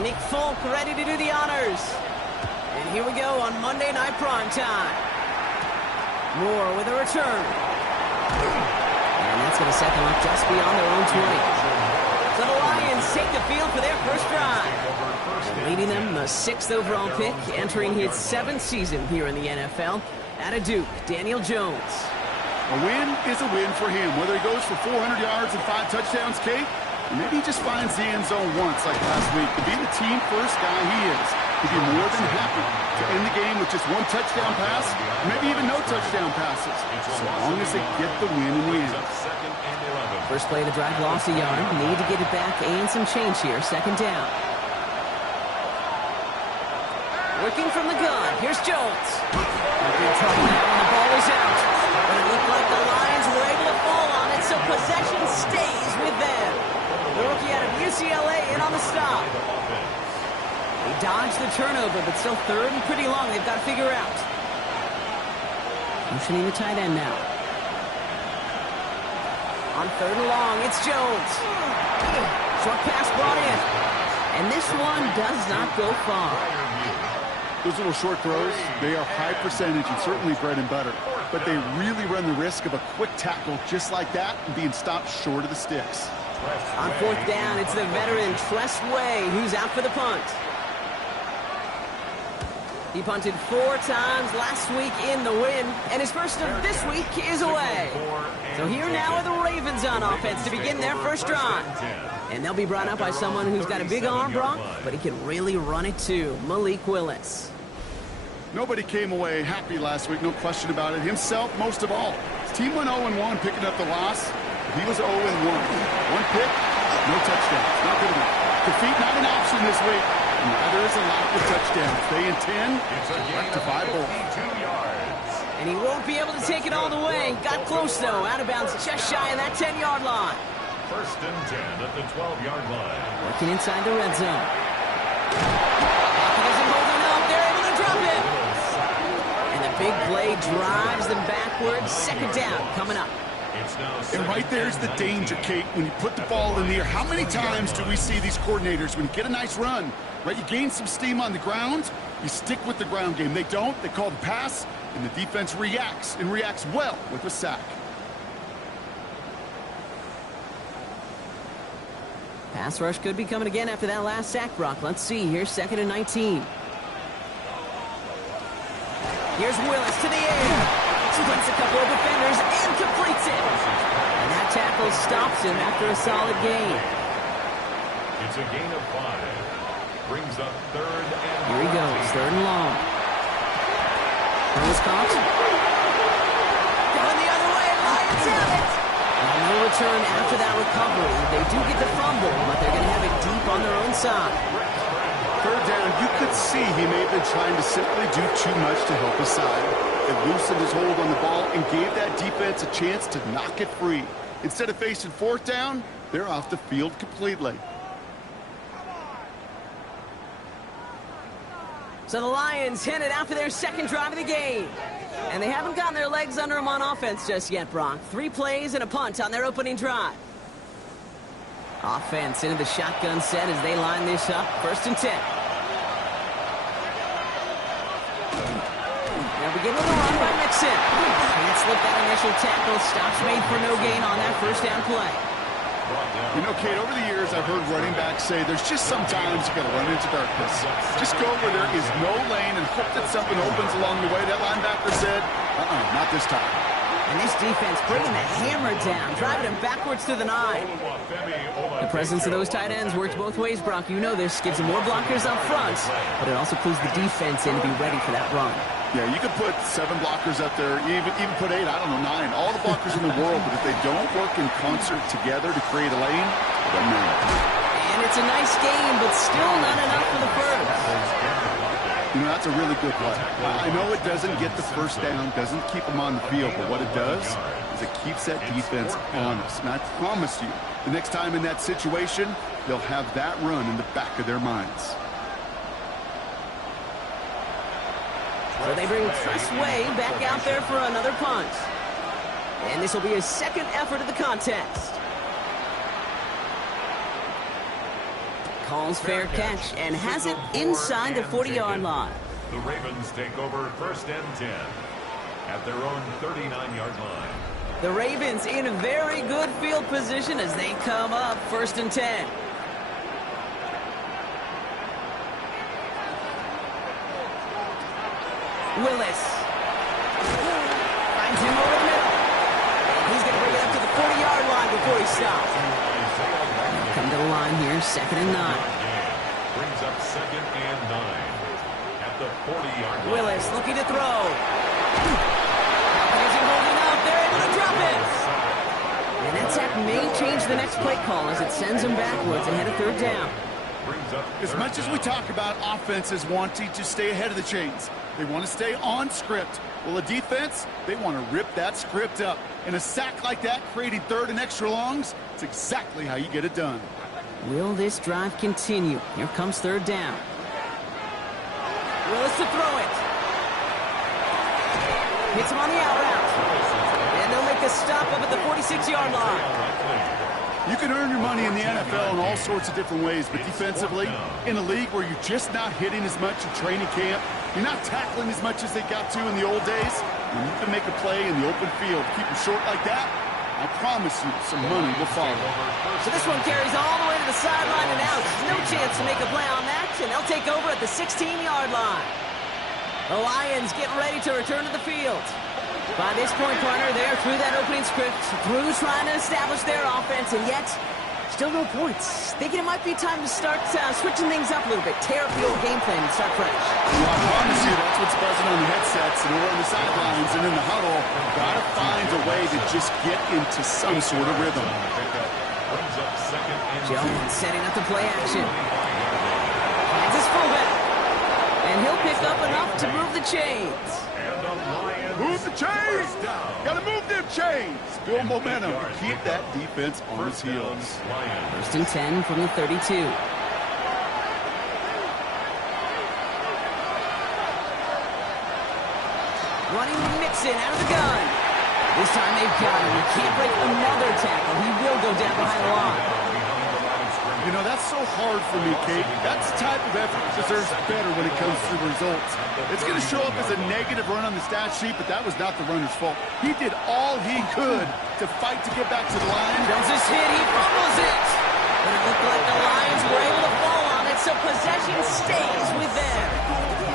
Nick Folk ready to do the honors. And here we go on Monday Night Primetime. Moore with a return. And that's going to set them up just beyond their own 20. So the Lions take the field for their first drive. And leading them, the 6th overall pick, entering his 7th season here in the NFL. Out of Duke, Daniel Jones. A win is a win for him, whether he goes for 400 yards and 5 touchdowns, Kate, or maybe he just finds the end zone once like last week. To be the team-first guy he is, he'd be more than happy to end the game with just 1 touchdown pass, maybe even no touchdown passes, so long as they get the win in the end. First play of the drive, lost a yard. Need to get it back and some change here. 2nd down. Working from the gun. Here's Jones. In trouble now, and the ball is out. But it looked like the Lions were able to fall on it, so possession stays with them. The rookie out of UCLA in on the stop. They dodged the turnover, but still 3rd and pretty long. They've got to figure out. Motioning the tight end now. On 3rd and long, it's Jones. Short pass brought in. And this one does not go far. Those little short throws, they are high percentage and certainly bread and butter. But they really run the risk of a quick tackle just like that and being stopped short of the sticks. On 4th down, it's the veteran Tress Way who's out for the punt. He punted 4 times last week in the win, and his first of this week is away. So here now are the Ravens on offense to begin their first drive. And they'll be brought up by someone who's got a big arm, Brock, but he can really run it too, Malik Willis. Nobody came away happy last week, no question about it. Himself, most of all. His team went 0-1, picking up the loss. He was 0-1. 1 pick, no touchdowns. Not good enough. Defeat not an option this week. Neither is a lack of touchdowns. They intend to rectify both. And he won't be able to take it all the way. Got close, though. Out of bounds, just shy of that 10-yard line. 1st and 10 at the 12-yard line. Working inside the red zone. Pocket isn't holding up. They're able to drop it. And the big play drives them backwards. 2nd down coming up. And right there's the danger, Kate, when you put the ball in the air. How many times do we see these coordinators, when you get a nice run, right, you gain some steam on the ground, you stick with the ground game. They don't. They call the pass, and the defense reacts, and reacts well with a sack. Pass rush could be coming again after that last sack, Brock. Let's see. Here's 2nd and 19. Here's Willis to the air. Sprints a couple of defenders and completes it. And that tackle stops him after a solid gain. It's a gain of 5. Brings up 3rd and Here he goes, 3rd and long. Willis caught. Going the other way, Lions have it. And no return after that recovery. They do get the fumble, but they're going to have it deep on their own side. 3rd down, you could see he may have been trying to simply do too much to help his side. It loosened his hold on the ball and gave that defense a chance to knock it free. Instead of facing 4th down, they're off the field completely. So the Lions headed out for their 2nd drive of the game. And they haven't gotten their legs under them on offense just yet, Brock. 3 plays and a punt on their opening drive. Offense into the shotgun set as they line this up. 1st and 10. They'll begin with a run by Mixon. Can't slip that initial tackle. Stops made for no gain on that 1st down play. You know, Kate, over the years, I've heard running backs say there's just sometimes you got to run into darkness. Just go where there is no lane and hope that something opens along the way. That linebacker said, not this time. And this defense bringing the hammer down, driving him backwards to the 9. The presence of those tight ends works both ways, Brock. You know this. Gives them more blockers up front, but it also clues the defense in to be ready for that run. Yeah, you could put 7 blockers up there, even put 8, I don't know, 9. All the blockers in the world, but if they don't work in concert together to create a lane, it doesn't matter. And it's a nice game, but still not enough for the first. You know, that's a really good play. I know it doesn't get the 1st down, doesn't keep them on the field, but what it does is it keeps that defense honest. And I promise you, the next time in that situation, they'll have that run in the back of their minds. So they bring Tress Way back out there for another punt. And this will be his 2nd effort of the contest. Calls fair catch and has it inside the 40-yard line. The Ravens take over 1st and 10 at their own 39-yard line. The Ravens in a very good field position as they come up 1st and 10. Willis finds him over the middle. And he's going to bring it up to the 40-yard line before he stops. Come to the line here, 2nd and 9. Brings up 2nd and 9 at the 40-yard line. Willis looking to throw. Isn't holding up. They're able to drop it. And that sack may change the next play call as it sends them backwards ahead of 3rd down. As much as we talk about offenses wanting to stay ahead of the chains, they want to stay on script. Well, a defense, they want to rip that script up. And a sack like that, creating 3rd and extra longs, it's exactly how you get it done. Will this drive continue? Here comes 3rd down. Willis to throw it. Hits him on the out route. And they'll make a stop up at the 46-yard line. You can earn your money in the NFL in all sorts of different ways, but defensively, in a league where you're just not hitting as much in training camp, you're not tackling as much as they got to in the old days, when you can make a play in the open field, keep it short like that, I promise you some money will follow. So this one carries all the way to the sideline and out. No chance to make a play on that, and they'll take over at the 16-yard line. The Lions getting ready to return to the field. By this point, partner, they're through that opening script, through trying to establish their offense, and yet still no points. Thinking it might be time to start switching things up a little bit, tear up the old game plan and start fresh. Well, I promise you that's what's buzzing on the headsets and we're on the sidelines and in the huddle. Got to find a way to just get into some sort of rhythm. Jones setting up the play action. Finds his fullback. And he'll pick up enough to move the chains. Move the chains! Got to move them chains! Build momentum to keep that defense on its heels. 1st and 10 from the 32. Running Mixon out of the gun. This time they've got him. He can't break another tackle. He will go down behind the line. You know, that's so hard for me, Kate. That's the type of effort that deserves better when it comes to the results. It's going to show up as a negative run on the stat sheet, but that was not the runner's fault. He did all he could to fight to get back to the line. Jones is hit. He fumbles it. But it looked like the Lions were able to fall on it, so possession stays with them.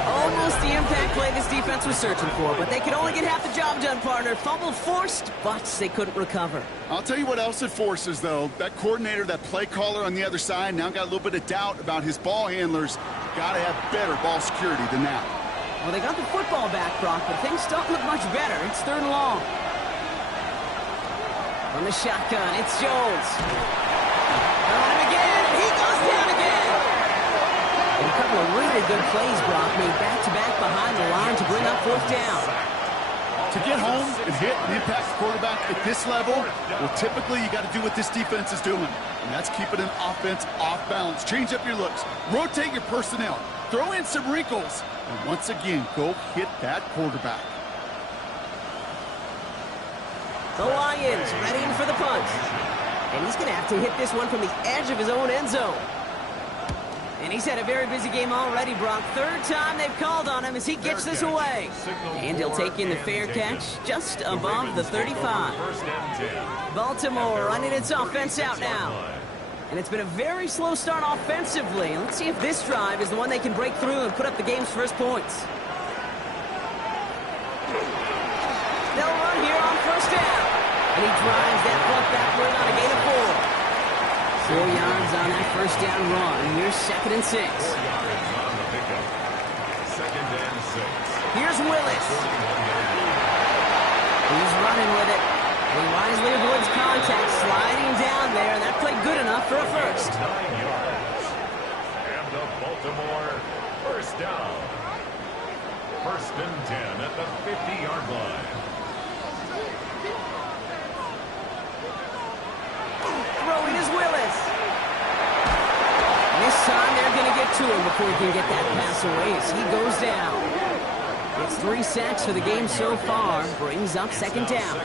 Almost the impact play this defense was searching for, but they could only get half the job done, partner. Fumble forced, but they couldn't recover. I'll tell you what else it forces, though. That coordinator, that play caller on the other side, now got a little bit of doubt about his ball handlers. Got to have better ball security than that. Well, they got the football back, Brock, but things don't look much better. It's 3rd and long. From the shotgun, it's Jones. On him again, and he goes down again. And a couple of really good plays, Brock, made back-to-back behind the line to bring up 4th down. To get home and hit and impact the quarterback at this level, well, typically you got to do what this defense is doing, and that's keeping an offense off balance. Change up your looks, rotate your personnel, throw in some wrinkles, and once again, go hit that quarterback. The Lions readying for the punt. And he's going to have to hit this one from the edge of his own end zone. And he's had a very busy game already, Brock. 3rd time they've called on him as he gets this away. And he'll take in the fair catch just above the 35. Baltimore running its offense out now. And it's been a very slow start offensively. Let's see if this drive is the one they can break through and put up the game's first points. They'll run here on 1st down. And he drives that front backward on a gain of 4. 4 yards on that 1st down run. Here's 2nd and 6. 2nd and 6. Here's Willis. He's running with it. He wisely avoids contact, sliding down there, and that played good enough for a first. 9 yards. And the Baltimore 1st down. 1st and 10 at the 50-yard line. Throwing is Willis. This time they're going to get to him before he can get that pass away as he goes down. It's 3 sacks for the game so far. Brings up 2nd down.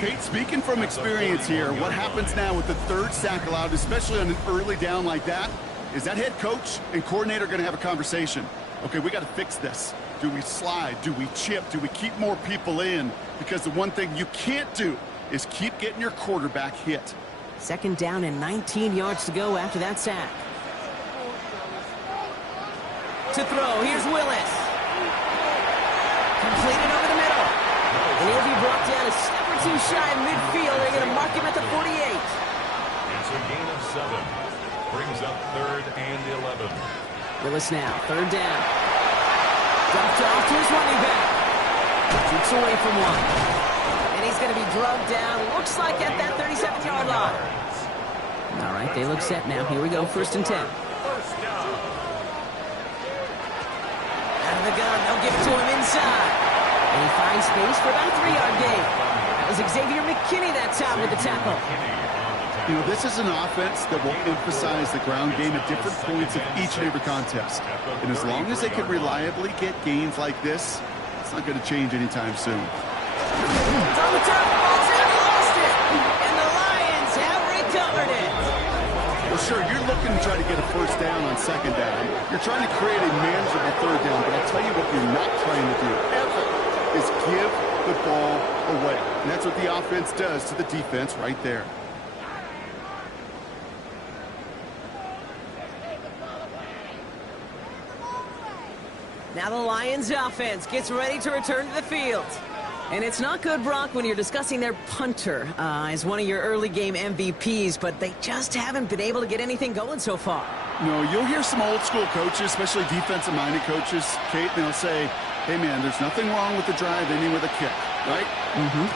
Kate, speaking from experience here, what happens now with the 3rd sack allowed, especially on an early down like that, is that head coach and coordinator going to have a conversation? Okay, we got to fix this. Do we slide? Do we chip? Do we keep more people in? Because the one thing you can't do is keep getting your quarterback hit. Second down and 19 yards to go after that sack. To throw, here's Willis. Completed over the middle. And he'll be brought down a step or two shy of midfield. They're going to mark him at the 48. It's a gain of 7. Brings up 3rd and 11. Willis now, 3rd down. Dumped off to his running back. Shoots away from one. And he's going to be drugged down, looks like at that 37-yard line. All right, they look set now. Here we go, 1st and 10. First down. Out of the gun, they'll give it to him inside. And he finds space for about a 3-yard gain. That was Xavier McKinney that time with the tackle. You know, this is an offense that will emphasize the ground game at different points of each and every contest. And as long as they can reliably get gains like this, it's not going to change anytime soon. It's on the turf, balls in, lost it. And the Lions have recovered it. Well, sure, you're looking to try to get a 1st down on 2nd down. You're trying to create a manageable 3rd down, but I'll tell you what you're not trying to do ever is give the ball away. And that's what the offense does to the defense right there. Now the Lions offense gets ready to return to the field. And it's not good, Brock, when you're discussing their punter as one of your early game MVPs, but they just haven't been able to get anything going so far. No, you'll hear some old school coaches, especially defensive-minded coaches, Kate, they'll say, hey, man, there's nothing wrong with the drive ending with a kick, right?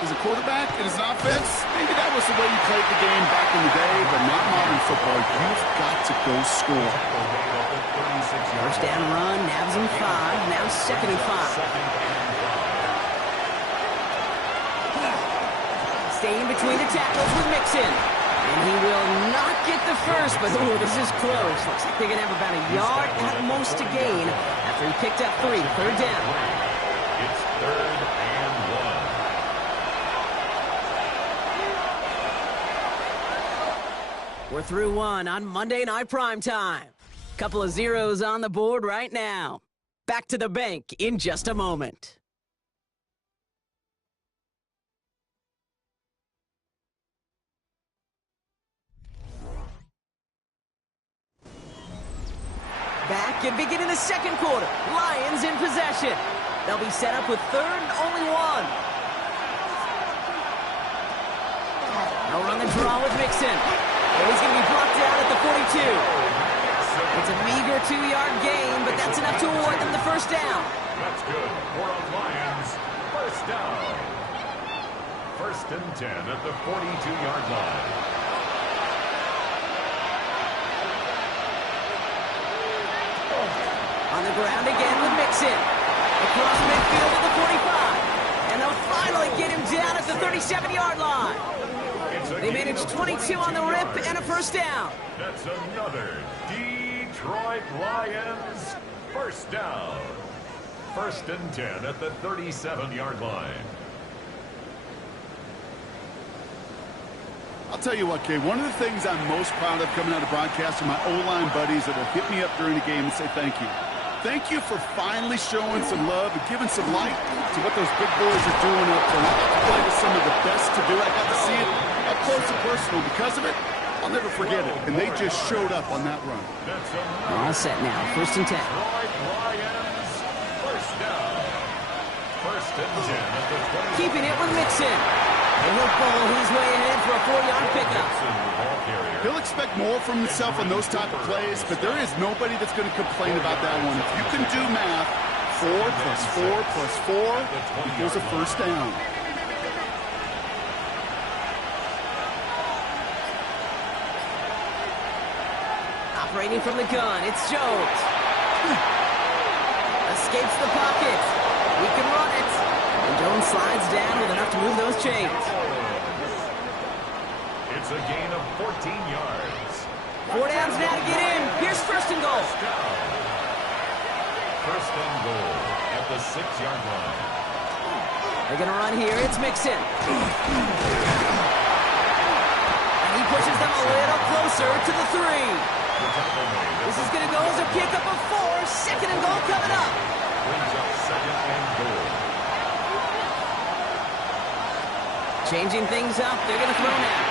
As a quarterback and as an offense, maybe that was the way you played the game back in the day, but not modern football. You've got to go score. 1st down run, nabs him 5, now 2nd and 5. Staying between the tackles with Mixon. And he will not get the first, but ooh, this is close. Looks like they're going to have about a yard at most to gain after he picked up 3. 3rd down. It's 3rd and 1. We're through 1 on Monday Night Primetime. Couple of zeros on the board right now. Back to the bank in just a moment. Back and beginning the 2nd quarter. Lions in possession. They'll be set up with 3rd and only 1. Now run the draw with Mixon. And he's going to be brought down at the 42. It's a meager 2-yard gain, but that's enough to award them the 1st down. That's good for a Lions 1st down. 1st and 10 at the 42-yard line. On the ground again with Mixon. Across midfield to the 45. And they'll finally get him down at the 37-yard line. They managed 22 on the rip and a 1st down. That's another Detroit Lions 1st down. 1st and 10 at the 37-yard line. I'll tell you what, Kay, one of the things I'm most proud of coming out of broadcast are my O-line buddies that will hit me up during the game and say thank you. Thank you for finally showing some love and giving some light to what those big boys are doing up there. I got to play with some of the best to do it. I got to see it up close and personal. Because of it, I'll never forget it. And they just showed up on that run. All set now, 1st and 10. Lions 1st down. 1st and 10 at the 20. Keeping it with Mixon. And he'll pull his way ahead for a 4-yard pickup. He'll expect more from himself on those type of plays, but there is nobody that's going to complain about that one. If you can do math, 4 plus 4 plus 4 equals a 1st down. Operating from the gun, it's Jones. Escapes the pocket. He can run it. And Jones slides down with enough to move those chains. It's a gain of 14 yards. 4 downs now to get in. Here's 1st and goal. 1st and goal at the 6-yard line. They're going to run here. It's Mixon. And he pushes them a little closer to the 3. This is going to go as a pickup of 4. Second and goal coming up. Brings up second and goal. Changing things up. They're going to throw now.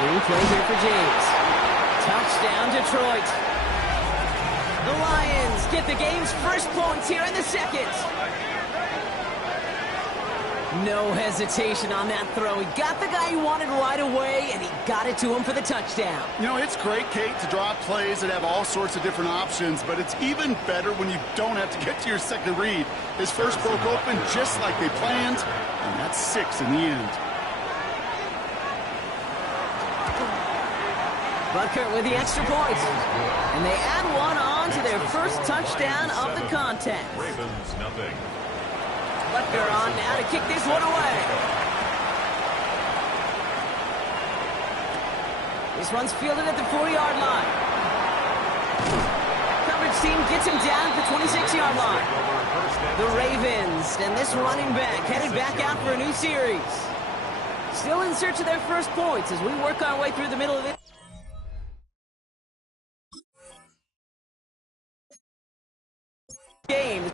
Screen play here for James. Touchdown, Detroit. The Lions get the game's first points here in the second. No hesitation on that throw. He got the guy he wanted right away, and he got it to him for the touchdown. You know, it's great, Kate, to draw plays that have all sorts of different options, but it's even better when you don't have to get to your second read. His first broke open just like they planned, and that's 6 in the end. Butker with the extra point. And they add one on to their first touchdown of the contest. Ravens nothing. Butker on now to kick this one away. This one's fielded at the 40-yard line. Coverage team gets him down at the 26-yard line. The Ravens and this running back headed back out for a new series. Still in search of their first points as we work our way through the middle of this game.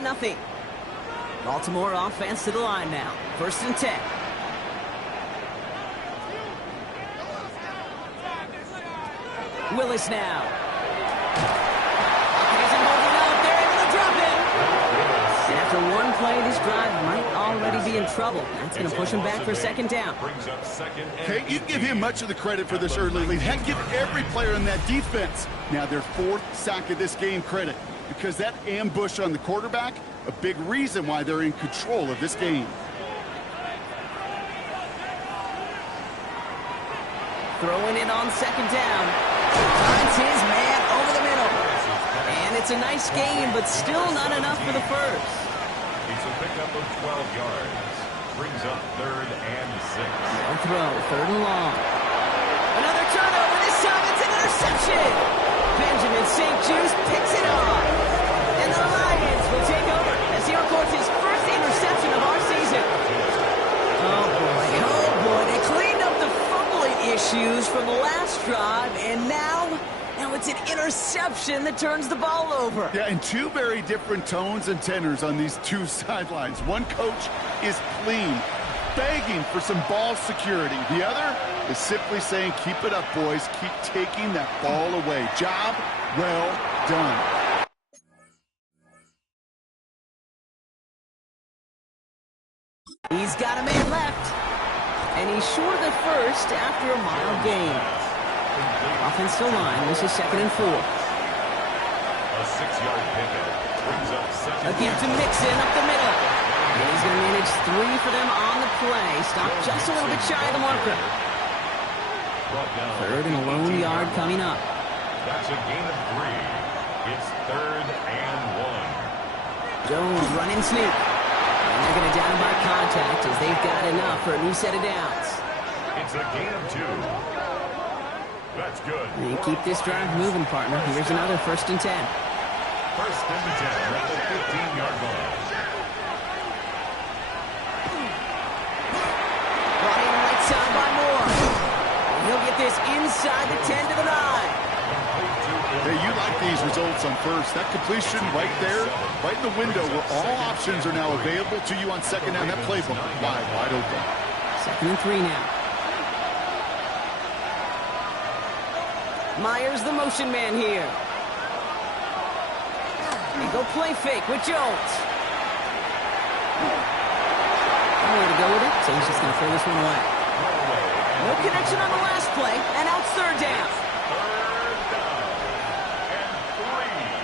Nothing. Baltimore offense to the line now. 1st and 10. Willis now. Isn't holding up. They're able to drop him. And after one play, this drive might already be in trouble. That's going to push him back for 2nd down. Okay, you give him much of the credit for this early lead. Heck, give every player in that defense now their 4th sack of this game credit. Because that ambush on the quarterback, a big reason why they're in control of this game. Throwing it on 2nd down. Finds his man over the middle. And it's a nice game, but still not enough for the first. It's a pickup of 12 yards. Brings up 3rd and 6. No throw, 3rd and long. Another turnover. This time it's an interception. Benjamin St. Juice picks it off. And the Lions will take over as he records his first interception of our season. Oh, boy. They cleaned up the fumbling issues from the last drive, and now it's an interception that turns the ball over. Yeah, and 2 very different tones and tenors on these 2 sidelines. One coach is clean, begging for some ball security. The other is simply saying, keep it up, boys. Keep taking that ball away. Job well done. He's got a man left, and he's short of the first after a mile gain. Offensive line, this is 2nd and 4. A 6-yard pickup. Brings up 2nd. Again to Mixon up the middle. And he's going to manage 3 for them on the play. Stop just a little bit shy of the marker. 3rd and a lone yard coming up. That's a gain of 3. It's 3rd and 1. Jones running sneak. And they're going to down by contact as they've got enough for a new set of downs. It's a gain of 2. That's good. And keep this drive moving, partner. Here's another 1st and 10. 1st and 10 at the 15-yard line. Brought in right side by Moore. And he'll get this inside the 10 to the 9. Hey, you like these results on 1st. That completion right there, right in the window where all options are now available to you on 2nd down. That playbook wide open. 2nd and 3 now. Myers, the motion man here. They go play fake with Jones. Nowhere to go with it, so he's just going to throw this one away. No connection on the last play, and out third down.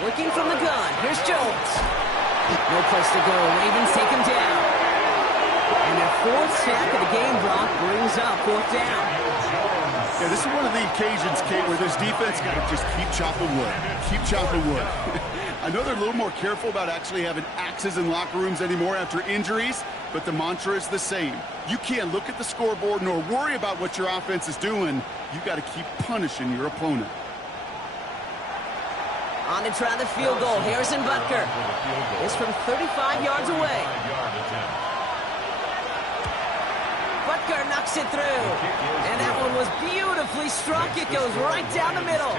Looking from the gun, here's Jones. No place to go, Ravens take him down. And their fourth sack of the game, Brock, brings up fourth down. Yeah, this is one of the occasions, Kate, where this defense got to just keep chopping wood. Keep chopping wood. I know they're a little more careful about actually having axes in locker rooms anymore after injuries, but the mantra is the same. You can't look at the scoreboard nor worry about what your offense is doing. You got to keep punishing your opponent. On to try the field goal, Harrison Butker is from 35 yards away. Butker knocks it through, and that one was beautifully struck. It goes right down the middle.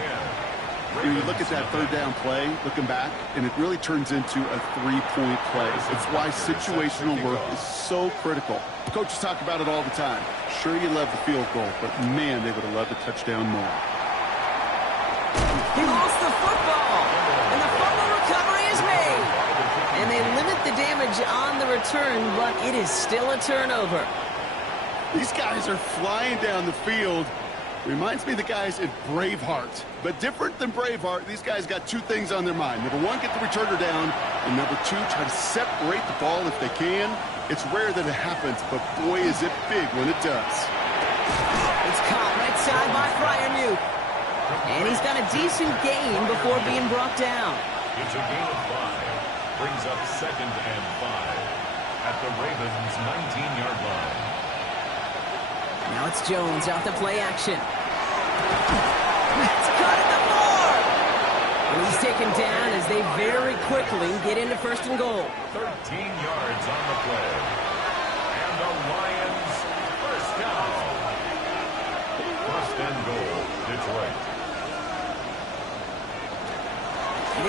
You look at that third down play, looking back, and it really turns into a three-point play. It's why situational work is so critical. Coaches talk about it all the time. Sure, you love the field goal, but man, they would have loved a touchdown more. He lost the football, and the fumble recovery is made. And they limit the damage on the return, but it is still a turnover. These guys are flying down the field. Reminds me of the guys at Braveheart. But different than Braveheart, these guys got two things on their mind. Number one, get the returner down. And number two, try to separate the ball if they can. It's rare that it happens, but boy, is it big when it does. It's caught right side by Fryermuth. And he's got a decent gain before being brought down. It's a gain of 5. Brings up 2nd and 5 at the Ravens' 19-yard line. Now it's Jones out to play action. It's cut at the 4. And he's taken down as they very quickly get into 1st and goal. 13 yards on the play. And the Lions first down. 1st and goal, Detroit.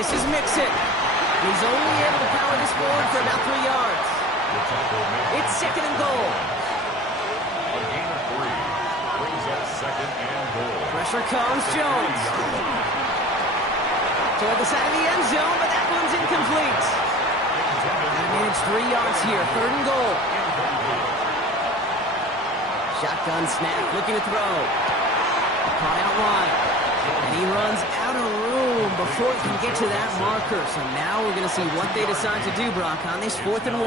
This is Mixon. He's only able to power this forward for about 3 yards. It's 2nd and goal. A gain of 3 brings up 2nd and goal. Pressure comes, Jones. Toward the side of the end zone, but that one's incomplete. Manage 3 yards here, 3rd and goal. Shotgun snap, looking to throw. Caught out wide. And he runs out of room before he can get to that marker. So now we're going to see what they decide to do, Brock, on this 4th and 1.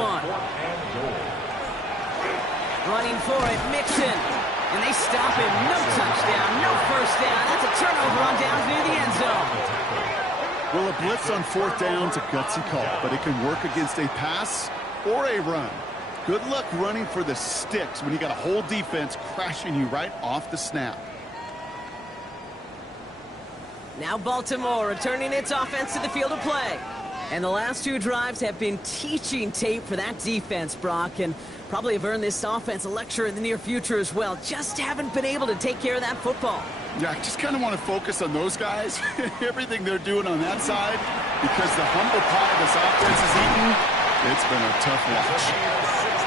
Running for it, Mixon. And they stop him. No touchdown, no first down. That's a turnover on downs near the end zone. Well, a blitz on 4th down's a gutsy call, but it can work against a pass or a run. Good luck running for the sticks when you got a whole defense crashing you right off the snap. Now Baltimore returning its offense to the field of play. And the last 2 drives have been teaching tape for that defense, Brock, and probably have earned this offense a lecture in the near future as well. Just haven't been able to take care of that football. Yeah, I just kind of want to focus on those guys, everything they're doing on that side, because the humble pie this offense is eating, it's been a tough watch.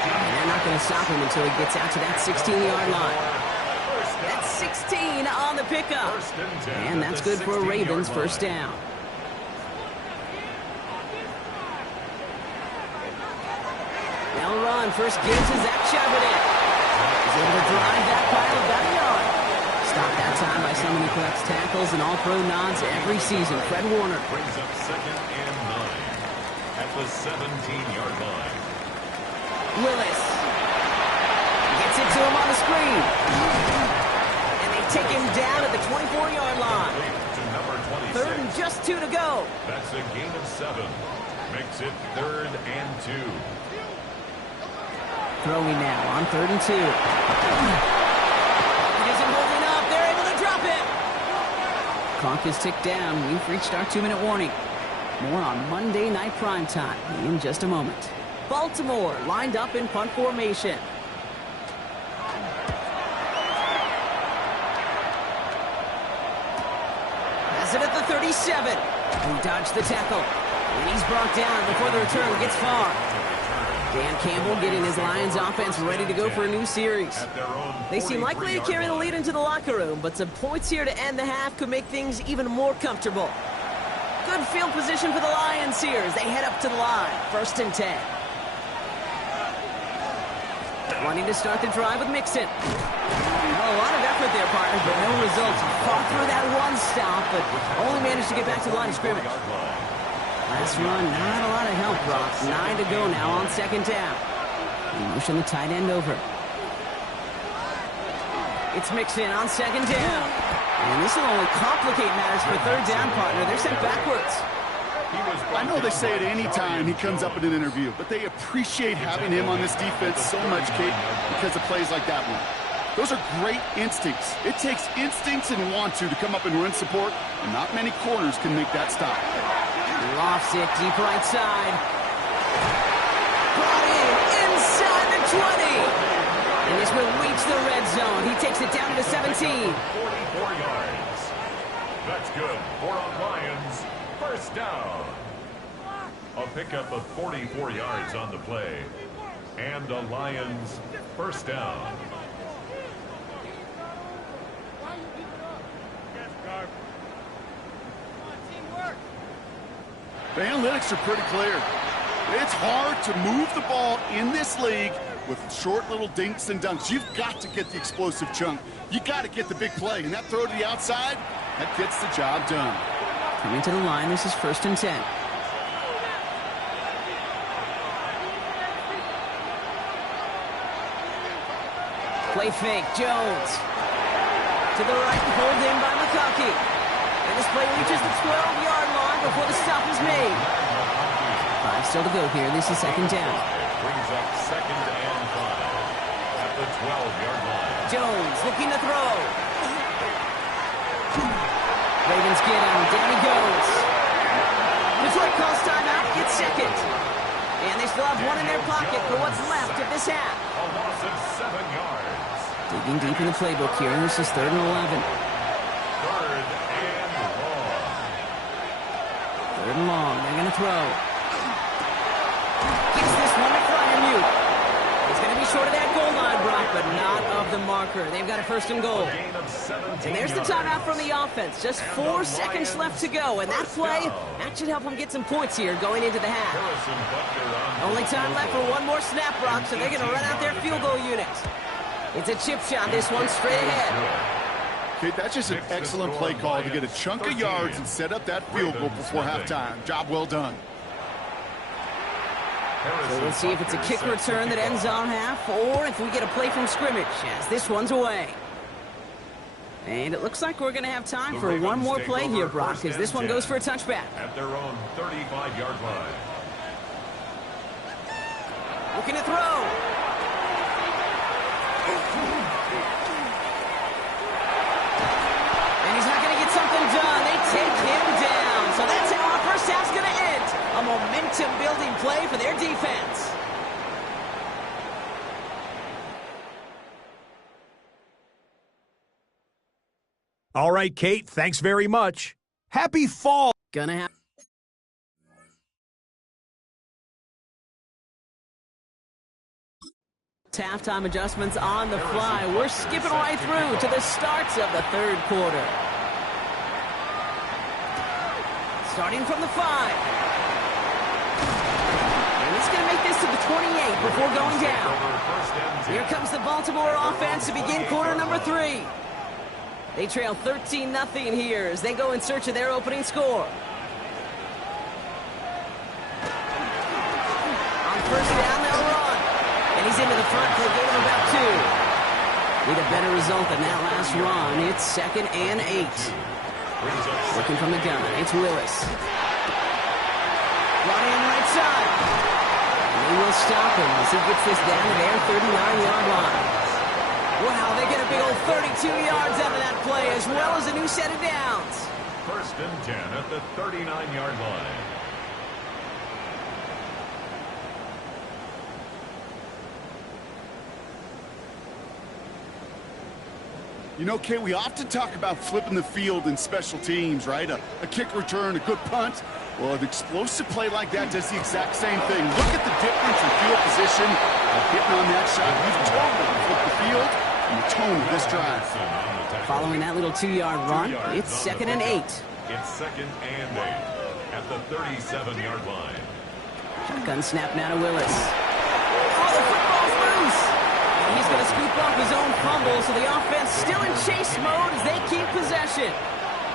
And they're not going to stop him until he gets out to that 16-yard line. That's 16 on the pickup. And that's good for a Ravens first down. They'll run. First give to Zach Charbonnet. He's able to drive that pile about a yard. Stopped that time by someone who collects tackles and all-pro nods every season. Fred Warner. Brings up 2nd and 9 at the 17-yard line. Willis gets it to him on the screen. And they take him down at the 24-yard line. To number 26. 3rd and just 2 to go. That's a gain of 7. Makes it 3rd and 2. Throwing now on 3rd and 2. He isn't holding up. They're able to drop it. Clock is ticked down. We've reached our 2-minute warning. More on Monday Night Primetime in just a moment. Baltimore lined up in punt formation. Has it at the 37. He dodged the tackle. And he's brought down before the return gets far. Dan Campbell getting his Lions offense ready to go for a new series. They seem likely to carry the lead into the locker room, but some points here to end the half could make things even more comfortable. Good field position for the Lions here as they head up to the line. 1st and 10. Wanting to start the drive with Mixon. A lot of effort there, partner, but no results. Fought through that one stop, but only managed to get back to the line of scrimmage. Last run, not a lot of help, Brock. 9 to go now on 2nd down. Motion the tight end over. It's Mixon on 2nd down. And this will only complicate matters for 3rd down, partner. They're sent backwards. I know they say it any time he comes up in an interview, but they appreciate having him on this defense so much, Kate, because of plays like that one. Those are great instincts. It takes instincts and want to come up and run support, and not many corners can make that stop. Lofts it deep right side. Brought in inside the 20. And this will reach the red zone. He takes it down to the 17. 44 yards. That's good for our Lions. 1st down. A pickup of 44 yards on the play. And a Lions 1st down. The analytics are pretty clear. It's hard to move the ball in this league with short little dinks and dunks. You've got to get the explosive chunk. You got to get the big play. And that throw to the outside, that gets the job done. Coming to the line, this is 1st and 10. Play fake, Jones. To the right, pulled in by McConkey. And this play reaches the 12-yard line before the stop is made. 5 still to go here. This is 2nd down. Brings up 2nd and 5 at the 12-yard line. Jones looking to throw. Ravens get him. Down he goes. Detroit calls timeout. It's 2nd. And they still have one in their pocket for what's left of this half. A loss of 7 yards. Digging deep in the playbook here. This is 3rd and 11. 3rd and long. 3rd and long. They're going to throw. Gets this one to Freiermuth. It's going to be short of that goal line, Brock, but not of the marker. They've got a 1st and goal. Gain of 17 And there's the timeout from the offense. Just 4 seconds left to go. And that play, that should help them get some points here going into the half. Only time left for one more snap, Brock, so they're going to run out their field goal unit. It's a chip shot, this one straight ahead. Okay, that's just an excellent play call to get a chunk of yards and set up that field goal before halftime. Job well done. So we'll see if it's a kick return that ends our half, or if we get a play from scrimmage, as this one's away. And it looks like we're going to have time for one more play here, Brock, as this one goes for a touchback. At their own 35-yard line. Looking to throw. And he's not going to get something done. They take him down. So that's how our first half's going to end. A momentum-building play for their defense. All right, Kate, thanks very much. Happy fall. Gonna have... Halftime adjustments on the fly. We're skipping right through to the starts of the 3rd quarter. Starting from the 5. And it's going to make this to the 28 before going down. Here comes the Baltimore offense to begin quarter number 3. They trail 13-0 here as they go in search of their opening score. On 1st down, they'll run. And he's into the front for a gain of about 2. Need a better result than that last run. It's 2nd and 8. Looking from the gun. It's Willis. Running on the right side. And he will stop him as he gets this down to their 39-yard line. Wow, they get a big old 32 yards out of that play, as well as a new set of downs. 1st and 10 at the 39-yard line. You know, Kay, we often talk about flipping the field in special teams, right? A kick return, a good punt. Well, an explosive play like that does the exact same thing. Look at the difference in field position of hitting on that shot. You've totally flipped the field and the tone of this drive. Following that little 2-yard run, it's 2nd and 8. It's 2nd and 8. at the 37-yard line. Shotgun snap now to Willis. Oh, the football's loose. And he's going to scoop up his own fumble, so the offense still in chase mode as they keep possession.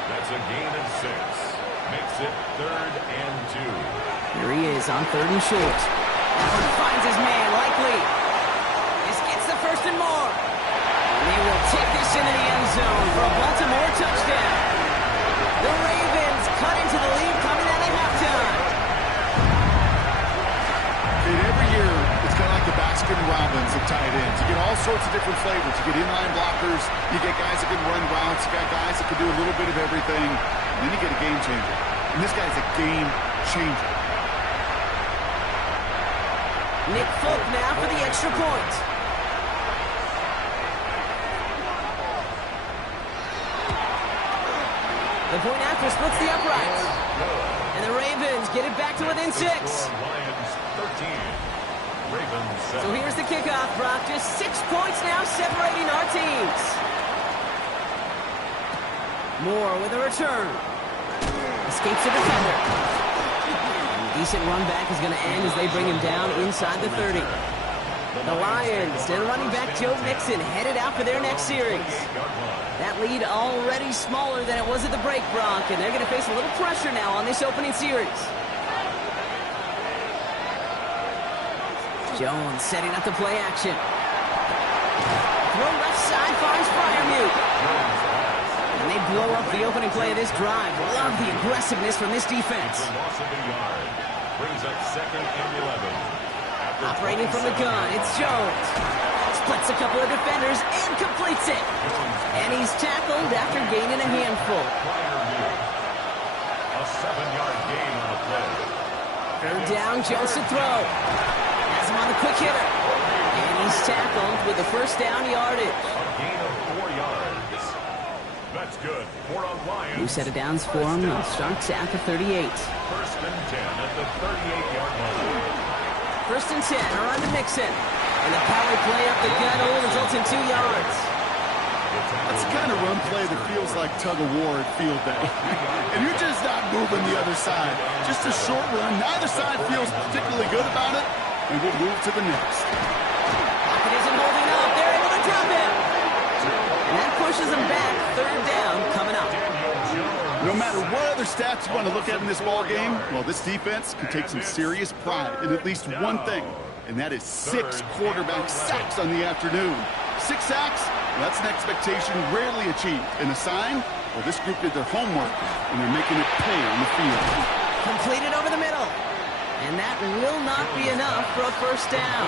That's a gain of 6. Makes it 3rd and 2. Here he is on 3rd and short. Allen finds his man, likely. This gets the 1st and more. And they will take this into the end zone for a Baltimore touchdown. The Ravens cut into the lead coming out of halftime. And every year, it's kind of like the Baskin-Robbins of tight ends. You get all sorts of different flavors. You get inline blockers. You get guys that can run routes. You got guys that can do a little bit of everything. And then you get a game changer. And this guy's a game changer. Nick Folk now for the extra point. The point after splits the uprights. And the Ravens get it back to within 6. Lions 13. Ravens 7. So here's the kickoff, Brock. Just 6 points now separating our teams. Moore with a return. Escapes the defender. And decent run back is going to end as they bring him down inside the 30. The Lions and running back Joe Mixon headed out for their next series. That lead already smaller than it was at the break, Brock, and they're going to face a little pressure now on this opening series. Jones setting up the play action. Throw left side finds Freiermuth. And they blow up the opening play of this drive. Love the aggressiveness from this defense. Loss of a yard. Brings up 2nd and 11. Operating from the gun, it's Jones. Splits a couple of defenders and completes it. And he's tackled after gaining a handful. A 7-yard gain on the play. 3rd down, Jones to throw. Has him on the quick hitter. And he's tackled with the 1st down yardage. A gain of 4 yards. That's good. 4 on Lions. New set of downs for him. Starts at the 38. 1st and 10 at the 38-yard line. 1st and 10, around to Mixon. And the power play up the gut only results in 2 yards. That's the kind of run play that feels like tug-of-war at field day. And you're just not moving the other side. Just a short run. Neither side feels particularly good about it. And we'll move to the next. Pocket isn't holding up. They're able to drop him. And that pushes him back. 3rd down coming up. No matter what other stats you want to look at in this ball game, well, this defense can take some serious pride in at least one thing, and that is 6 quarterback sacks on the afternoon. 6 sacks, well, that's an expectation rarely achieved. And a sign, well, this group did their homework, and they're making it pay on the field. Completed over the middle. And that will not be enough for a 1st down.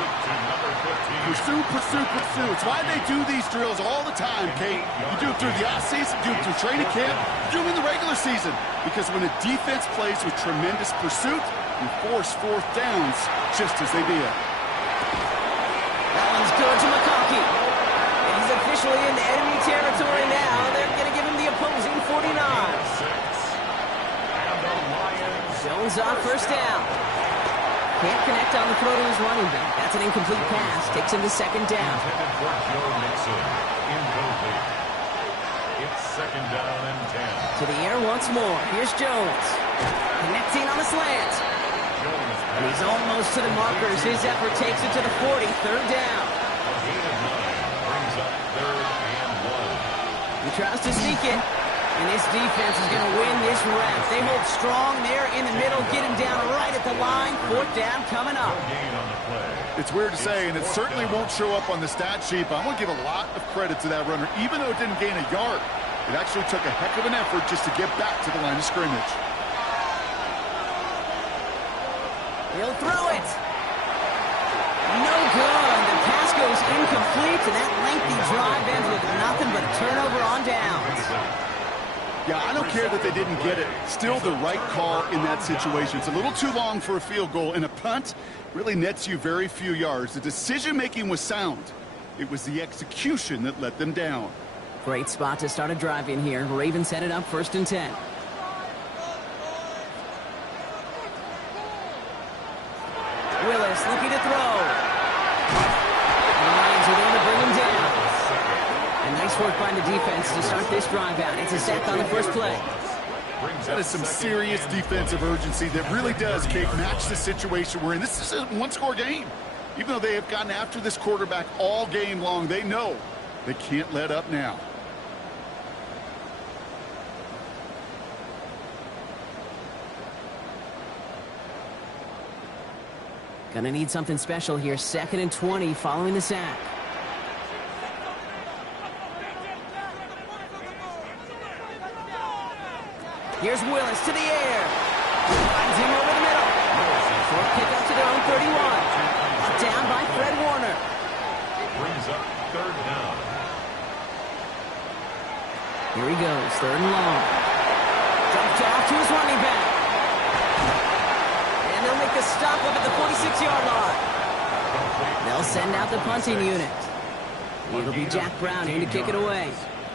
Pursue, pursue, pursue. It's why they do these drills all the time, Kate. You do it through the offseason, you do it through training camp, you do it in the regular season. Because when a defense plays with tremendous pursuit, you force 4th downs just as they did. That one's good to McConkey. And he's officially in enemy territory now. They're going to give him the opposing 49. Jones on 1st down. Can't connect on the throw to his running back. That's an incomplete pass. Takes him to 2nd down. Intended for Joe Mixon. Incomplete. It's 2nd down and 10. To the air once more. Here's Jones. Connecting on the slant. And he's almost to the markers. His effort takes it to the 40. 3rd down. A gain of 9 brings up 3rd and 1. He tries to sneak it. And this defense is going to win this rep. They hold strong there in the middle, get him down right at the line. 4th down coming up. Gain on the play. It's weird to say, and it certainly won't show up on the stat sheet, but I'm going to give a lot of credit to that runner. Even though it didn't gain a yard, it actually took a heck of an effort just to get back to the line of scrimmage. He'll throw it. No good. The pass goes incomplete, and that lengthy drive ends with nothing but a turnover on downs. Yeah, I don't care that they didn't get it. Still the right call in that situation. It's a little too long for a field goal, and a punt really nets you very few yards. The decision-making was sound. It was the execution that let them down. Great spot to start a drive in here. Ravens set it up 1st and 10. Willis looking to throw. The Lions are there to bring him down. And nice work by the defense to start this drive out. It's a sack on the 1st play. Brings That up is some second serious and defensive 20. urgency that really does, Kate, match the situation we're in. This is a one-score game. Even though they have gotten after this quarterback all game long, they know they can't let up now. Gonna need something special here. 2nd and 20 following the sack. Here's Willis to the air. Finds him over the middle. Short kick up to their own 31. Brought down by Fred Warner. Brings up 3rd down. Here he goes, 3rd and long. Jumped off to his running back. And they'll make the stop up at the 46-yard line. They'll send out the punting unit. It'll be Jack Brown in to kick it away.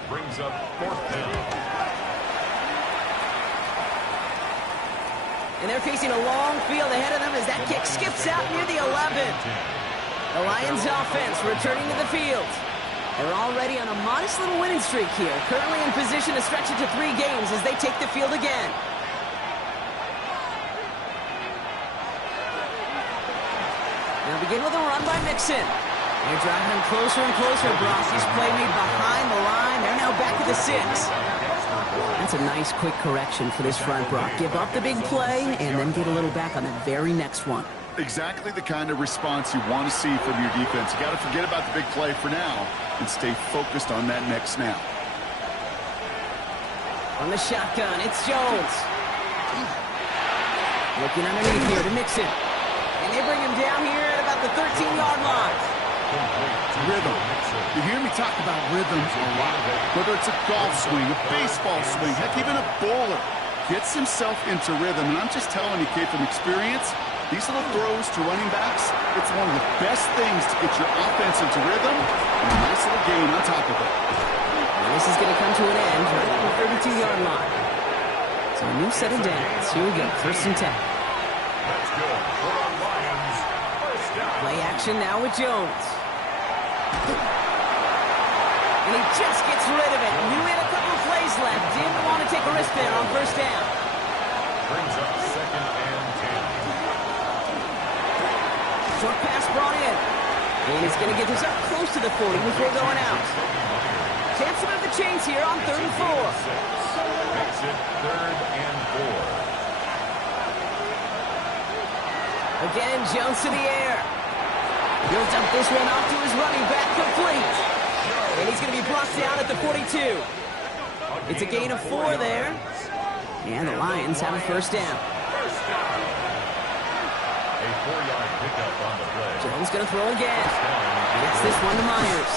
Brings up 4th down. And they're facing a long field ahead of them as that kick skips out near the 11. The Lions offense returning to the field. They're already on a modest little winning streak here, currently in position to stretch it to 3 games as they take the field again. They'll begin with a run by Mixon. They're driving him closer and closer, Brock. He's play made behind the line. They're now back at the 6. That's a nice quick correction for this front, Brock. Give up the big play and then get a little back on the very next one. Exactly the kind of response you want to see from your defense. You got to forget about the big play for now and stay focused on that next snap. On the shotgun, it's Jones. Looking underneath here to Mixon. And they bring him down here at about the 13-yard line. Rhythm. You hear me talk about rhythms a lot. Whether it's a golf swing, a baseball swing, heck, even a bowler gets himself into rhythm. And I'm just telling you, kid, from experience, these little throws to running backs, it's one of the best things to get your offense into rhythm and a nice little gain on top of it. And this is going to come to an end right at the 32-yard line. So a new set of downs. Here we go, 1st and 10. That's good for our Lions. 1st down. Play action now with Jones. And he just gets rid of it. Knew he had a couple of plays left. Didn't want to take a risk there on 1st down. Brings up 2nd and 10. Short pass brought in. And he's going to get this up close to the 40 before going out. Chance to move the chains here on 3rd and 4. Makes it 3rd and 4. Again, Jones to the air. He'll dump this one off to his running back, complete. And he's going to be brought down at the 42. It's a gain of 4 there. And the Lions have a 1st down. A 4-yard pickup on the play. Jones going to throw again. Gets this one to Myers.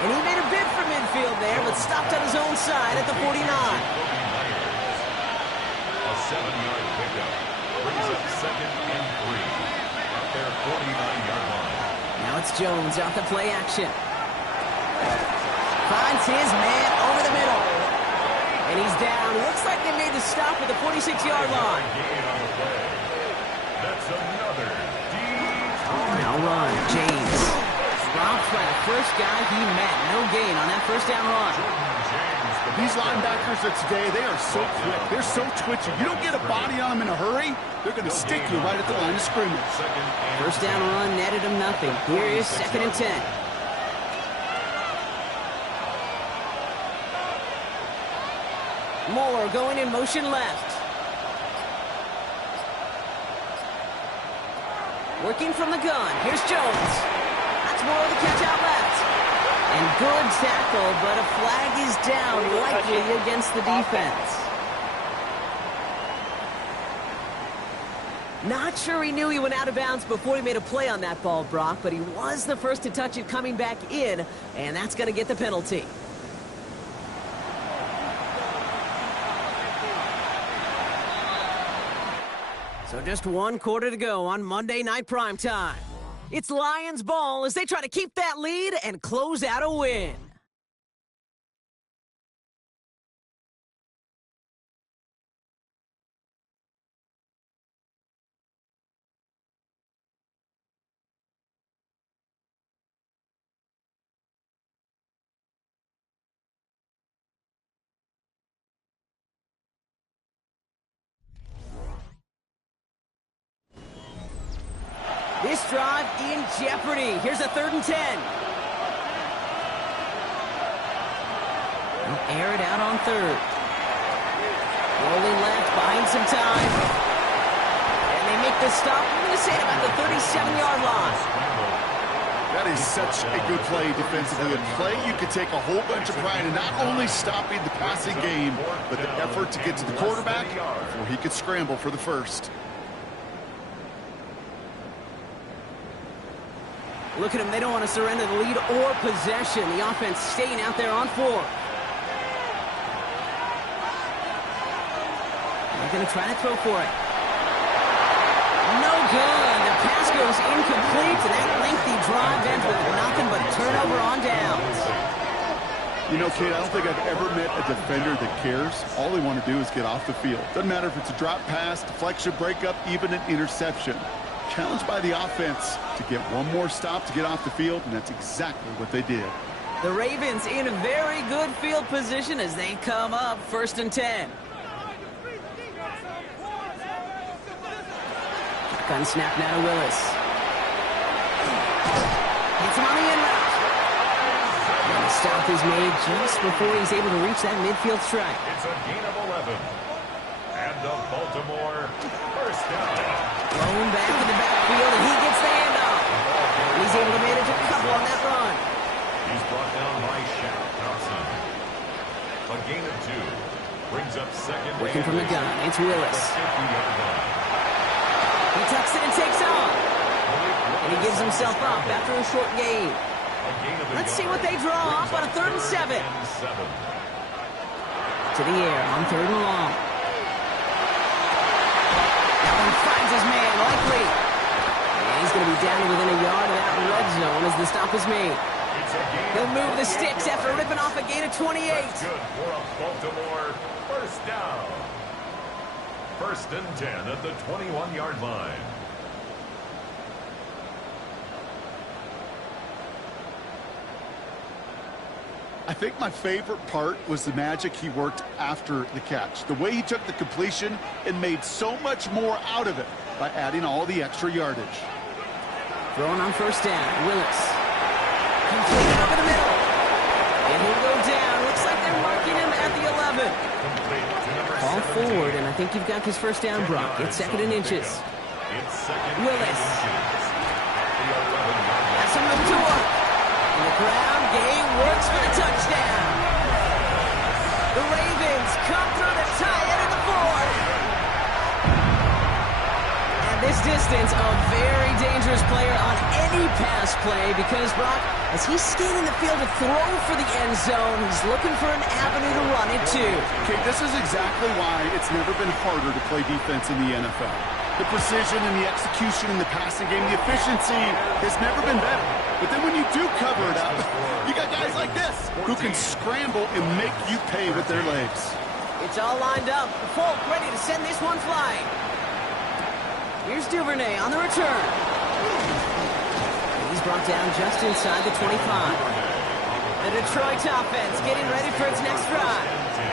And he made a bid for midfield there, but stopped on his own side at the 49. A 7-yard pickup. Brings up 2nd and 3 at their 49-yard line. Now it's Jones off the play action. Finds his man over the middle. And he's down. Looks like they made the stop at the 46-yard line. Gain on the play. That's another Detroit. Now run, James. Drops by the first guy he met. No gain on that 1st down run. These linebackers of today, they are so quick. They're so twitchy. You don't get a body on them in a hurry, they're going to stick you right at the line of scrimmage. 1st down run netted him nothing. Here is 2nd and 10. Moore going in motion left. Working from the gun. Here's Jones. That's Moore with the catch out left. And good tackle, but a flag is down, likely against the defense. Not sure he knew he went out of bounds before he made a play on that ball, Brock, but he was the first to touch it coming back in, and that's going to get the penalty. So just 1 quarter to go on Monday Night Primetime. It's Lions ball as they try to keep that lead and close out a win. this drive in jeopardy. Here's a 3rd and 10. They'll air it out on 3rd. Rolling left, buying some time. And they make the stop. I'm going to say about the 37-yard line. That is such a good play defensively. A play you could take a whole bunch of pride in not only stopping the passing game, but the effort to get to the quarterback before he could scramble for the first. Look at them. They don't want to surrender the lead or possession. The offense staying out there on 4. They're going to try to throw for it. No good. The pass goes incomplete, and that lengthy drive ends with nothing but a turnover on downs. You know, Kate, I don't think I've ever met a defender that cares. All they want to do is get off the field. Doesn't matter if it's a drop pass, deflection, breakup, even an interception. Challenged by the offense to get one more stop to get off the field, and that's exactly what they did. The Ravens in a very good field position as they come up 1st and 10. Gun snap now to Willis. Hits him on the in route. And the stop is made just before he's able to reach that midfield strike. It's a gain of 11. And the Baltimore first down. Thrown back in the backfield, and he gets the handoff. He's able to manage a couple on that run. He's brought down by Shaq Thompson. A gain of 2. Brings up 2nd. Working from the gun, it's Willis. He tucks it and takes off. And he gives himself up after a short gain. Let's see what they draw up on a 3rd and 7. To the air on 3rd and long. That one finds his man, likely. And he's going to be down to within a yard of that red zone as the stop is made. He'll move the sticks after ripping off a gain of 28. Good for a Baltimore first down. 1st and 10 at the 21-yard line. I think my favorite part was the magic he worked after the catch. The way he took the completion and made so much more out of it by adding all the extra yardage. Throwing on 1st down, Willis. Completed over the middle. And he'll go down. Looks like they're marking him at the 11. Ball forward, and I think you've got this 1st down, Brock. It's 2nd and inches. Willis. Has some room to work. And the ground game works for the touchdown. The Ravens come through to tie it in the 4th. At this distance, a very dangerous player on any pass play because, Brock, as he's scanning the field to throw for the end zone, he's looking for an avenue to run it to. Okay, this is exactly why it's never been harder to play defense in the NFL. The precision and the execution in the passing game, the efficiency has never been better. But then when you do cover it up, you got guys like this who can scramble and make you pay with their legs. It's all lined up. Folk ready to send this one flying. Here's Duvernay on the return. He's brought down just inside the 25. The Detroit offense getting ready for its next drive.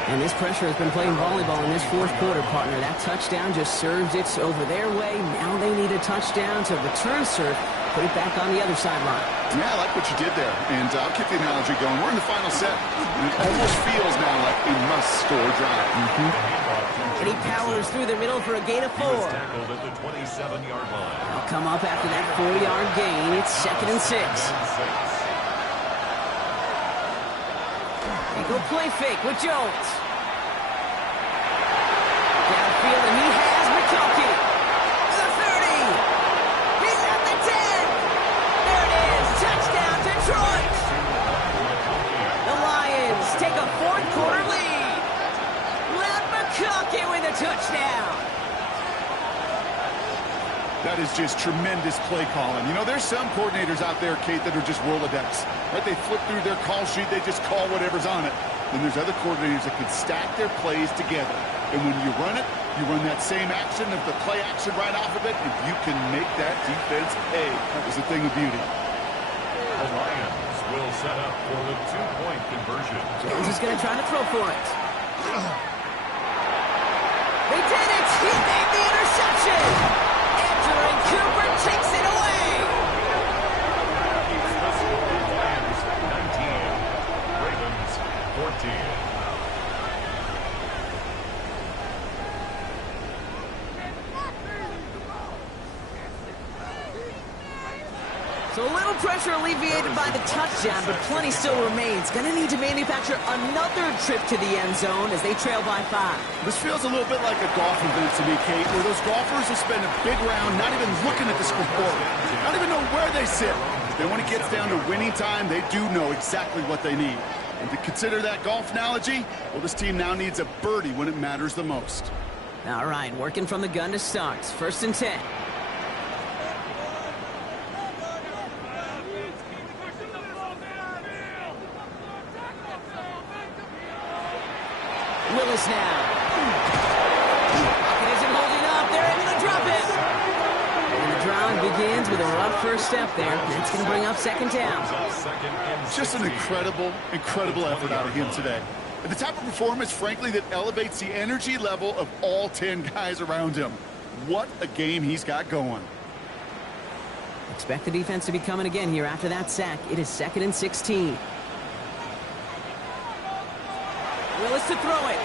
And this pressure has been playing volleyball in this 4th quarter, partner. That touchdown just served it over their way. Now they need a touchdown to return serve, put it back on the other sideline. Yeah, I like what you did there. And I'll keep the analogy going. We're in the final set. And it almost feels now like a must-score drive. And he powers through the middle for a gain of 4. Tackled at the 27-yard line. They'll come up after that 4-yard gain. It's 2nd and 6. They go play fake with Jones. Downfield, and he has McConkey. The 30. He's at the 10. There it is. Touchdown, Detroit. The Lions take a 4th quarter lead. Let McConkey with a touchdown. That is just tremendous play calling. You know, there's some coordinators out there, Kate, that are just Rolodex. Right? They flip through their call sheet, they just call whatever's on it. And there's other coordinators that can stack their plays together. And when you run it, you run that same action of the play action right off of it, and you can make that defense pay. That was a thing of beauty. The Lions will set up for the 2-point conversion. Jones is going to try to throw for it. They did it! He made the interception! Entering Cooper takes it away. The score, Lions 19, Ravens 14. So a little pressure alleviated by the touchdown, but plenty still remains. Going to need to manufacture another trip to the end zone as they trail by 5. This feels a little bit like a golf event to me, Kate, where those golfers will spend a big round not even looking at the scoreboard, not even know where they sit. Then when it gets down to winning time, they do know exactly what they need. And to consider that golf analogy, well, this team now needs a birdie when it matters the most. All right, working from the gun to start. 1st and 10. Willis now. Pocket isn't holding up. They're able to drop it. And the drive begins with a rough first step there. That's going to bring up 2nd down. Just an incredible effort out of him today. And the type of performance, frankly, that elevates the energy level of all 10 guys around him. What a game he's got going. Expect the defense to be coming again here after that sack. It is 2nd and 16. Willis to throw it.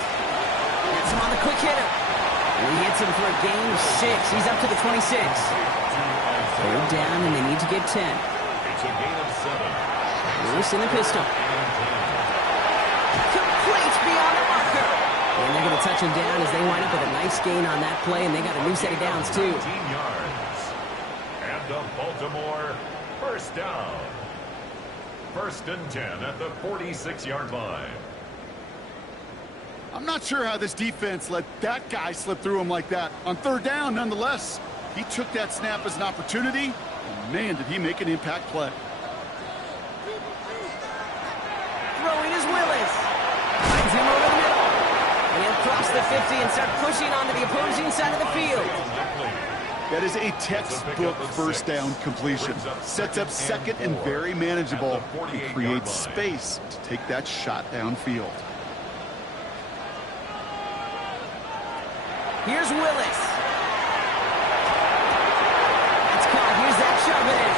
Gets him on the quick hitter. And he hits him for a gain of 6. He's up to the 26. 3rd down, and they need to get 10. It's a gain of 7. Lewis in the pistol. Complete beyond the marker. And they're going to touch him down as they wind up with a nice gain on that play, and they got a new set of downs, too. 17 yards. And the Baltimore 1st down. 1st and 10 at the 46-yard line. I'm not sure how this defense let that guy slip through him like that. On 3rd down, nonetheless, he took that snap as an opportunity, and man, did he make an impact play. Throwing is Willis. Finds him over the middle. And across the 50 and start pushing onto the opposing side of the field. That is a textbook 1st down completion. Sets up 2nd and very manageable, and creates space to take that shot downfield. Here's Willis. That's caught. Here's that shove in.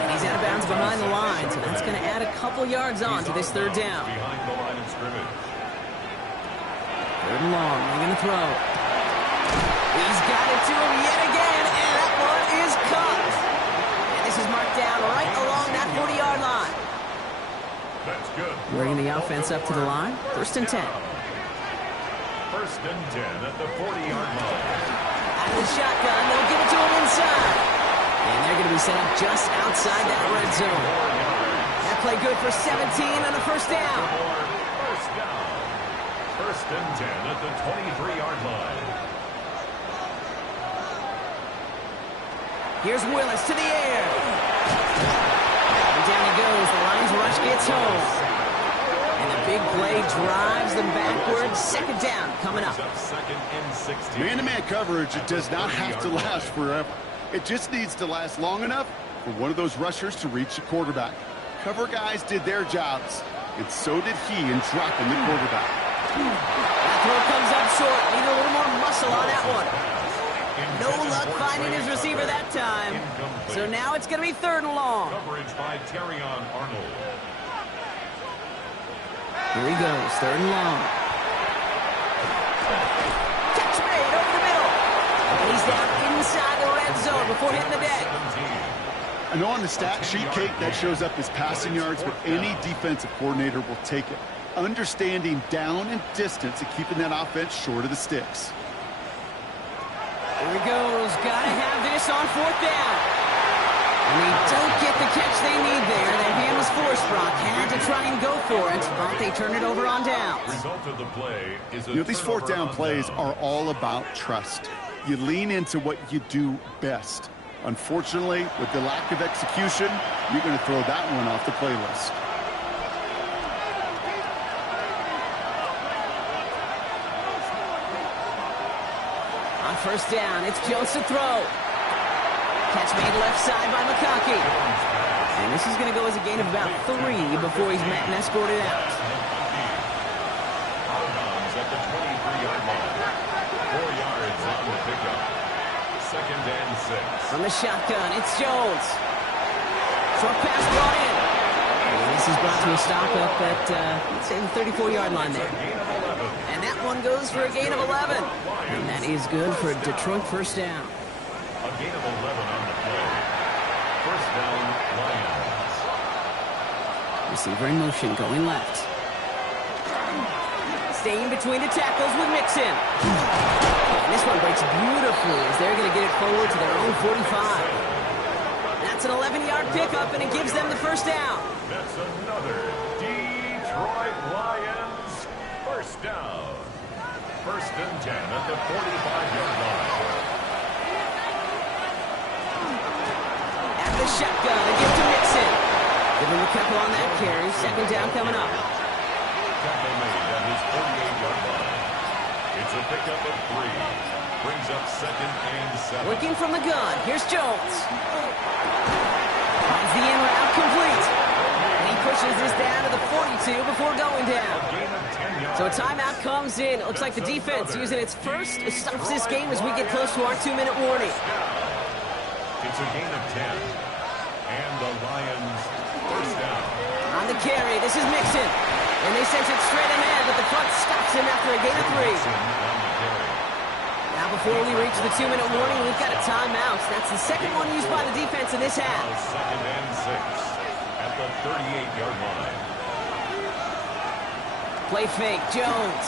And he's out of bounds behind the line, so that's going to add a couple yards on to this 3rd down. Behind the line of scrimmage. 3rd and long. They're going to throw. He's got it to him yet again, and that one is caught. And this is marked down right along that 40-yard line. That's good. Bringing the offense up to the line. 1st and 10. 1st and 10 at the 40-yard line. Out of the shotgun, they'll give it to him inside. And they're going to be set up just outside that red zone. That play good for 17 on the 1st down. 1st down. 1st and 10 at the 23-yard line. Here's Willis to the air. And down he goes. The Lions rush gets home. And the big play drives them backwards. 2nd down coming up. 2nd and 16. Man-to-man coverage, it does not have to last forever. It just needs to last long enough for one of those rushers to reach the quarterback. Cover guys did their jobs, and so did he in dropping the quarterback. That throw comes up short. Need a little more muscle on that one. No luck finding his receiver that time. So now it's going to be 3rd and long. Coverage by Terrion Arnold. Here he goes, 3rd and long. Catch made over the middle. And he's down inside the red zone before hitting the deck. I know on the stat sheet, Kate, that shows up as passing yards, but any defensive coordinator will take it. Understanding down and distance and keeping that offense short of the sticks. Here he goes. Got to have this on 4th down. And they don't get the catch they need there. Their hand was forced, Brock. Had to try and go for it, but they turn it over on downs. Result of the play is a These 4th down plays are all about trust. You lean into what you do best. Unfortunately, with the lack of execution, you're going to throw that one off the playlist. On 1st down, it's Jones to throw. Catch made left side by McConkey. And this is going to go as a gain of about 3 before he's met and escorted out. Out of bounds at the 23-yard line. 4 yards on the pickup. second and 6. From the shotgun, it's Jones. Short pass brought in. And this is brought to a stop up at, let's say, the 34-yard line there. And that one goes for a gain of 11. And that is good for a Detroit first down. A gain of 11 on the play. First down, Lions. Receiver in motion, going left. Staying between the tackles with Mixon. And this one breaks beautifully as they're going to get it forward to their own 45. That's an 11-yard pickup, and it gives them the first down. That's another Detroit Lions first down. First and 10 at the 45-yard line. At the shotgun, and give to Mixon. Give him a couple on that carry. Second down coming up. Tackle made at his 48-yard line. It's a pickup of 3. Brings up second and 7. Working from the gun. Here's Jones. Finds the in route complete. And he pushes this down to the 42 before going down. So a timeout comes in. It looks like the defense using its first stops this game as we get close to our 2-minute warning. It's a gain of 10. And the Lions first down. On the carry, this is Mixon. And they sent it straight ahead, but the front stops him after a gain of 3. Now before we reach the 2-minute warning, we've got a timeout. That's the second one used by the defense in this half. Second and 6 at the 38-yard line. Play fake, Jones.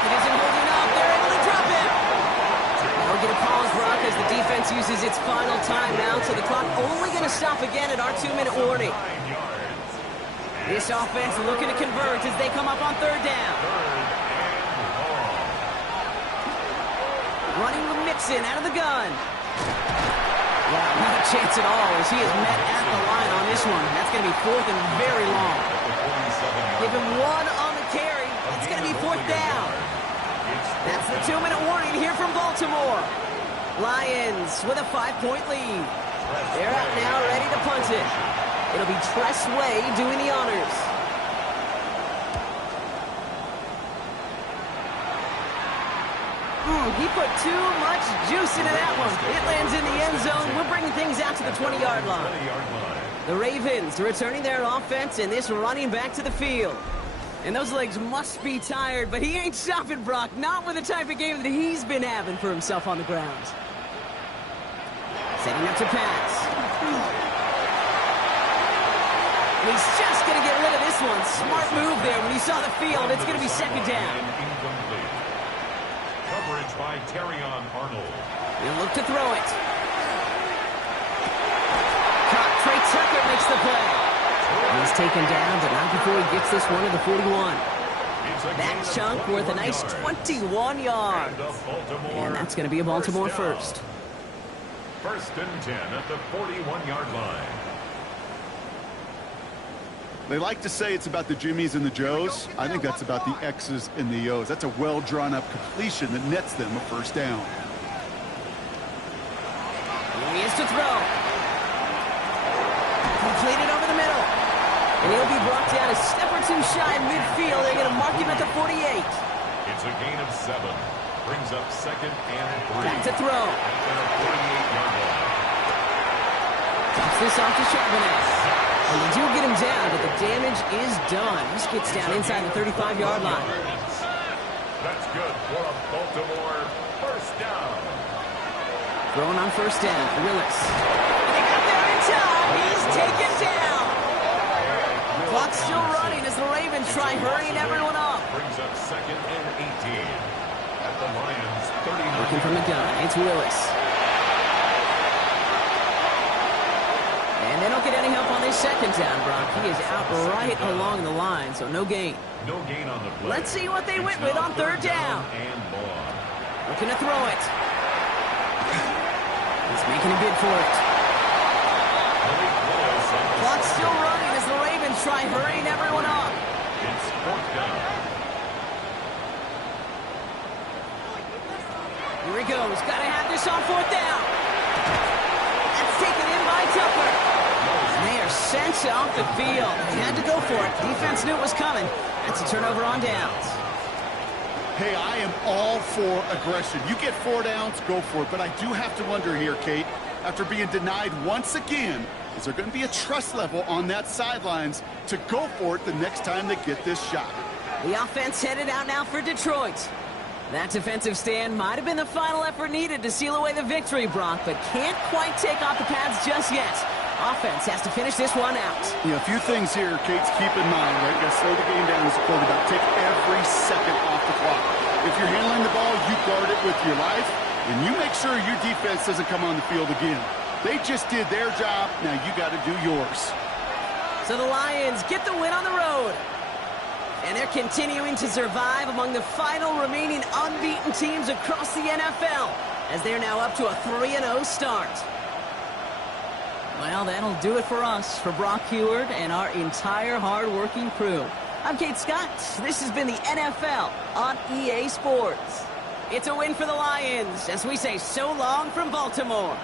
It isn't holding up. They're able to drop it. Now we're going to pause, Brock, as the defense uses its final timeout, so the clock only going to stop again at our 2-minute warning. This offense looking to convert as they come up on third down. Running with Mixon out of the gun. Wow, not a chance at all as he is met at the line on this one. That's going to be fourth and very long. Give him one on the carry. It's going to be fourth down. That's the 2-minute warning here from Baltimore. Lions with a 5-point lead. They're out now, ready to punt it. It'll be Tress Way doing the honors. He put too much juice into that one. It lands in the end zone. We're bringing things out to the 20-yard line. The Ravens returning their offense and this running back to the field. And those legs must be tired, but he ain't stopping, Brock. Not with the type of game that he's been having for himself on the ground. Setting up to pass. And he's just going to get rid of this one. Smart move there when he saw the field. It's going to be second down. Coverage by Terrion Arnold. He'll look to throw it. Caught. Trey Tucker makes the play. He's taken down, but not before he gets this one to the 41. That chunk worth a nice 21 yards. And that's going to be a Baltimore first. First and 10 at the 41-yard line. They like to say it's about the Jimmies and the Joes. I think that's about the X's and the O's. That's a well-drawn-up completion that nets them a first down. Here he is to throw. Completed over the middle. And he'll be brought down a step or two shy of midfield. They're going to mark him at the 48. It's a gain of 7. Brings up second and 3. Back to throw. At their 48-yard line. Drops this off to Charbonnet. And they do get him down, but the damage is done. This gets down inside the 35-yard line. That's good for a Baltimore first down. Throwing on first down, Willis. And they got there in time. He's taken down. Clock's still running as the Ravens try hurrying everyone up. Brings up second and 18. At the Lions, 39. Looking from the gun, it's Willis. And they don't get any help on this second down, Brock. He is out right along the line, so no gain. No gain on the play. Let's see what they went with on third down. And more. Looking to throw it. He's making a bid for it. Clock's still running as the Ravens try hurrying everyone up. It's fourth down. Here he goes. Got to have this on fourth down. That's taken in by Tucker. And they are sent off the field. They had to go for it. Defense knew it was coming. That's a turnover on downs. Hey, I am all for aggression. You get 4 downs, go for it. But I do have to wonder here, Kate, after being denied once again, is there going to be a trust level on that sidelines to go for it the next time they get this shot? The offense headed out now for Detroit. That defensive stand might have been the final effort needed to seal away the victory, Brock, but can't quite take off the pads just yet. Offense has to finish this one out. Yeah, a few things here, Kate's, keep in mind, right? You got to slow the game down as a quarterback. Take every second off the clock. If you're handling the ball, you guard it with your life, and you make sure your defense doesn't come on the field again. They just did their job. Now you got to do yours. So the Lions get the win on the road. And they're continuing to survive among the final remaining unbeaten teams across the NFL, as they're now up to a 3-0 start. Well, that'll do it for us, for Brock Heward and our entire hard-working crew. I'm Kate Scott. This has been the NFL on EA Sports. It's a win for the Lions, as we say so long from Baltimore.